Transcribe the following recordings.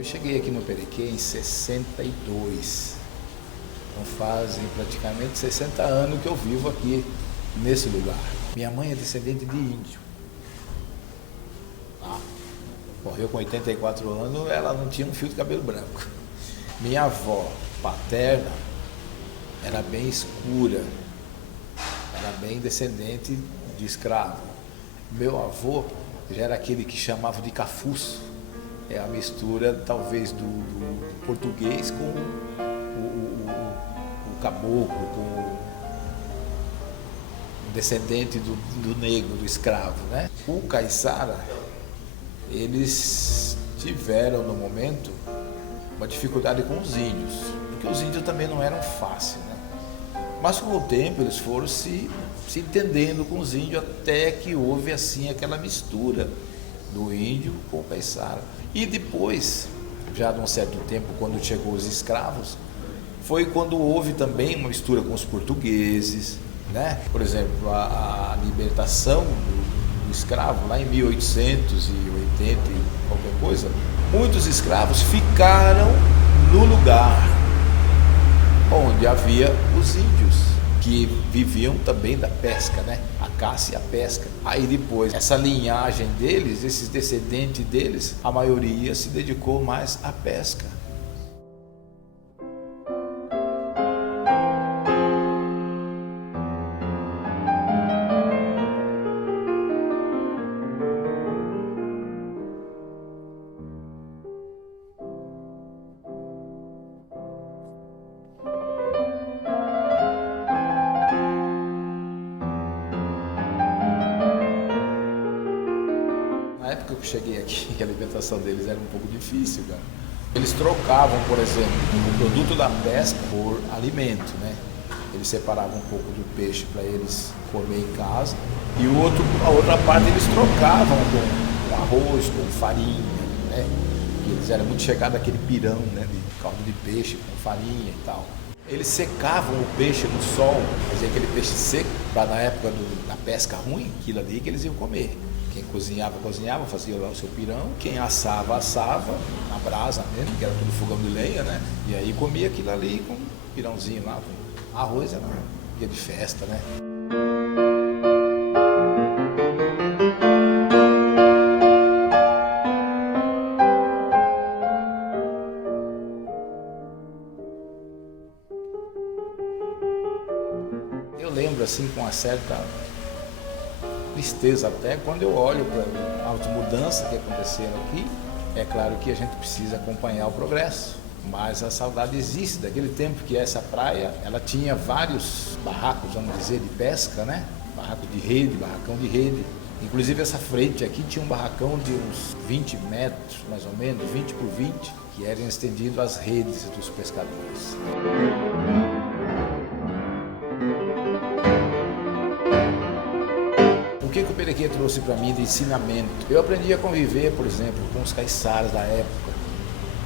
Eu cheguei aqui no Perequê em 62, então fazem praticamente 60 anos que eu vivo aqui nesse lugar. Minha mãe é descendente de índio. Morreu com 84 anos, ela não tinha um fio de cabelo branco. Minha avó paterna era bem escura, era bem descendente de escravo. Meu avô já era aquele que chamava de cafuço, é a mistura talvez do português com o caboclo, com o descendente do negro, do escravo, né? O caiçara, eles tiveram no momento uma dificuldade com os índios, porque os índios também não eram fáceis, né? Mas com o tempo eles foram se entendendo com os índios até que houve assim aquela mistura do índio com o caiçara. E depois, já de um certo tempo, quando chegou os escravos, foi quando houve também uma mistura com os portugueses, né? Por exemplo, a libertação do escravo lá em 1880 e qualquer coisa, muitos escravos ficaram no lugar onde havia os índios, que viviam também da pesca, né? A caça e a pesca. Aí depois, essa linhagem deles, esses descendentes deles, a maioria se dedicou mais à pesca. Na época que eu cheguei aqui, a alimentação deles era um pouco difícil, cara. Eles trocavam, por exemplo, o produto da pesca por alimento, né? Eles separavam um pouco do peixe para eles comer em casa e a outra parte eles trocavam com arroz, com farinha, né? E eles eram muito chegados àquele pirão, né? De caldo de peixe com farinha e tal. Eles secavam o peixe no sol, fazia aquele peixe seco, para na época da pesca ruim, aquilo ali que eles iam comer. Quem cozinhava, fazia lá o seu pirão. Quem assava, na brasa mesmo, que era tudo fogão de lenha, né? E aí comia aquilo ali com um pirãozinho lá, com arroz, era um dia de festa, né? Eu lembro assim com uma certa tristeza até quando eu olho para as mudanças que aconteceram aqui. É claro que a gente precisa acompanhar o progresso, mas a saudade existe daquele tempo que essa praia, ela tinha vários barracos, vamos dizer, de pesca, né? Barraco de rede, barracão de rede. Inclusive essa frente aqui tinha um barracão de uns 20 metros, mais ou menos, 20 por 20, que eram estendidos as redes dos pescadores. O que o Perequê trouxe para mim de ensinamento? Eu aprendi a conviver, por exemplo, com os caiçaras da época.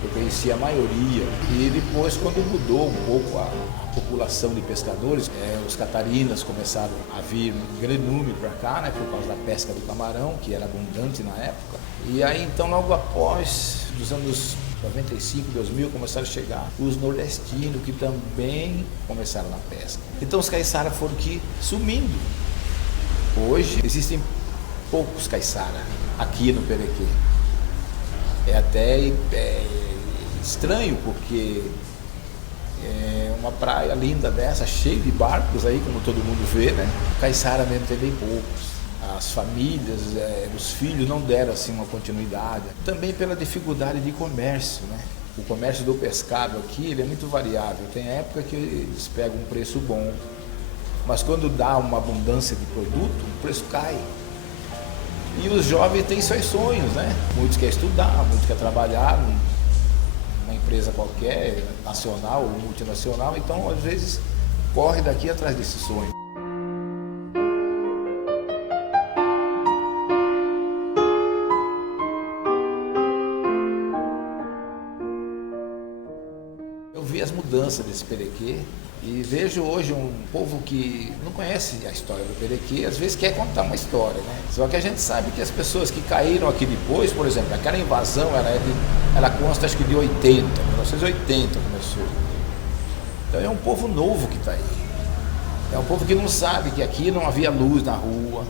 Eu conhecia a maioria. E depois, quando mudou um pouco a população de pescadores, os catarinas começaram a vir em grande número para cá, né, por causa da pesca do camarão, que era abundante na época. E aí, então, logo após, dos anos 95, 2000, começaram a chegar os nordestinos, que também começaram na pesca. Então, os caiçaras foram que sumindo. Hoje existem poucos caiçara aqui no Perequê. É até estranho, porque é uma praia linda dessa, cheia de barcos aí, como todo mundo vê, né? Caiçara mesmo tem bem poucos. As famílias, os filhos não deram assim uma continuidade. Também pela dificuldade de comércio, né? O comércio do pescado aqui, ele é muito variável. Tem época que eles pegam um preço bom, mas quando dá uma abundância de produto, o preço cai. E os jovens têm seus sonhos, né? Muitos querem estudar, muitos querem trabalhar numa empresa qualquer, nacional ou multinacional, então às vezes corre daqui atrás desse sonho. Eu vi as mudanças desse Perequê E vejo hoje um povo que não conhece a história do Perequê, às vezes quer contar uma história, né? Só que a gente sabe que as pessoas que caíram aqui depois, por exemplo, aquela invasão, ela consta acho que de 1980 começou. Então é um povo novo que está aí. É um povo que não sabe que aqui não havia luz na rua,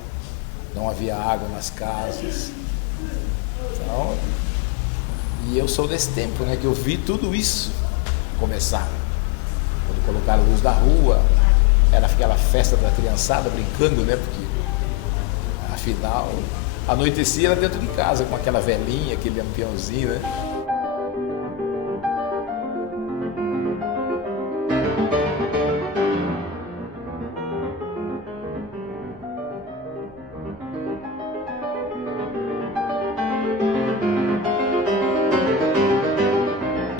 não havia água nas casas. Então, e eu sou desse tempo, né, que eu vi tudo isso começar. Quando colocaram luz da rua, era aquela festa da criançada brincando, né? Porque afinal, anoitecia era dentro de casa com aquela velhinha, aquele lampiãozinho, né?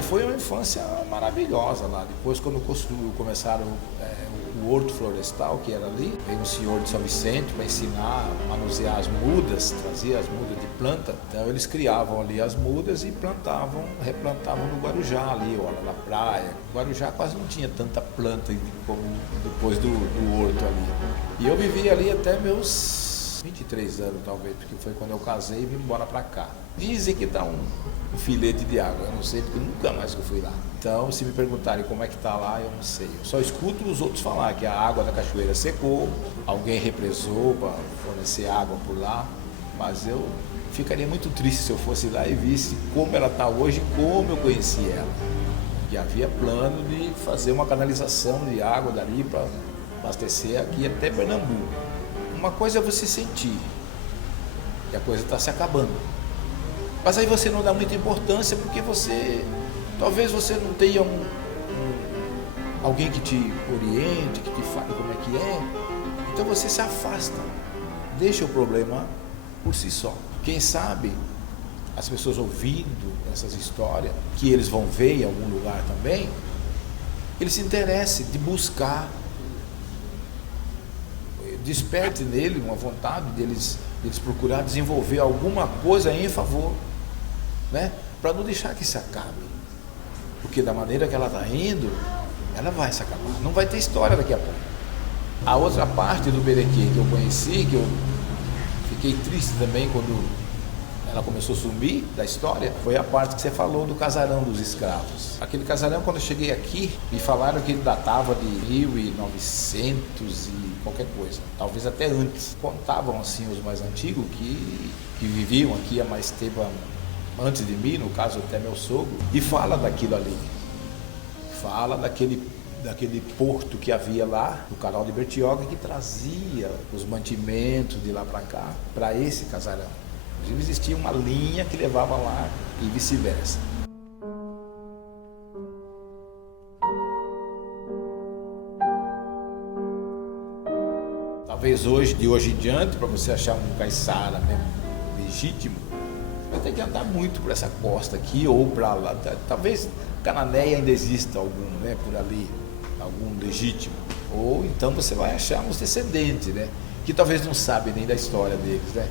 Foi uma infância maravilhosa lá. Depois, quando começaram o horto florestal, que era ali, veio um senhor de São Vicente para ensinar a manusear as mudas, trazia as mudas de planta. Então eles criavam ali as mudas e replantavam no Guarujá ali, olha, na praia. O Guarujá quase não tinha tanta planta como depois do horto ali. E eu vivi ali até meus 23 anos, talvez, porque foi quando eu casei e vim embora para cá. Dizem que dá um filete de água, eu não sei, porque nunca mais que eu fui lá. Então, se me perguntarem como é que está lá, eu não sei. Eu só escuto os outros falar que a água da cachoeira secou, alguém represou para fornecer água por lá, mas eu ficaria muito triste se eu fosse lá e visse como ela está hoje e como eu conheci ela. E havia plano de fazer uma canalização de água dali para abastecer aqui até Pernambuco. Uma coisa é você sentir que a coisa está se acabando. Mas aí você não dá muita importância porque talvez você não tenha alguém que te oriente, que te fale como é que é. Então você se afasta, deixa o problema por si só. Quem sabe as pessoas ouvindo essas histórias, que eles vão ver em algum lugar também, eles se interessem de buscar, desperte nele uma vontade deles procurar desenvolver alguma coisa em favor, né? Para não deixar que se acabe, porque da maneira que ela está indo, ela vai se acabar, não vai ter história daqui a pouco. A outra parte do Berequê que eu conheci, que eu fiquei triste também quando ela começou a sumir da história, foi a parte que você falou do casarão dos escravos. Aquele casarão, quando eu cheguei aqui, me falaram que ele datava de 1900 e qualquer coisa, talvez até antes. Contavam assim os mais antigos que viviam aqui há mais tempo antes de mim, no caso até meu sogro, e fala daquilo ali, fala daquele porto que havia lá, do canal de Bertioga, que trazia os mantimentos de lá para cá, para esse casarão. Inclusive existia uma linha que levava lá e vice-versa. Talvez de hoje em diante, para você achar um caiçara mesmo legítimo, vai ter que andar muito por essa costa aqui ou para lá. Talvez Cananéia ainda exista algum, né, por ali, algum legítimo. Ou então você vai achar uns descendentes, né, que talvez não sabem nem da história deles, né.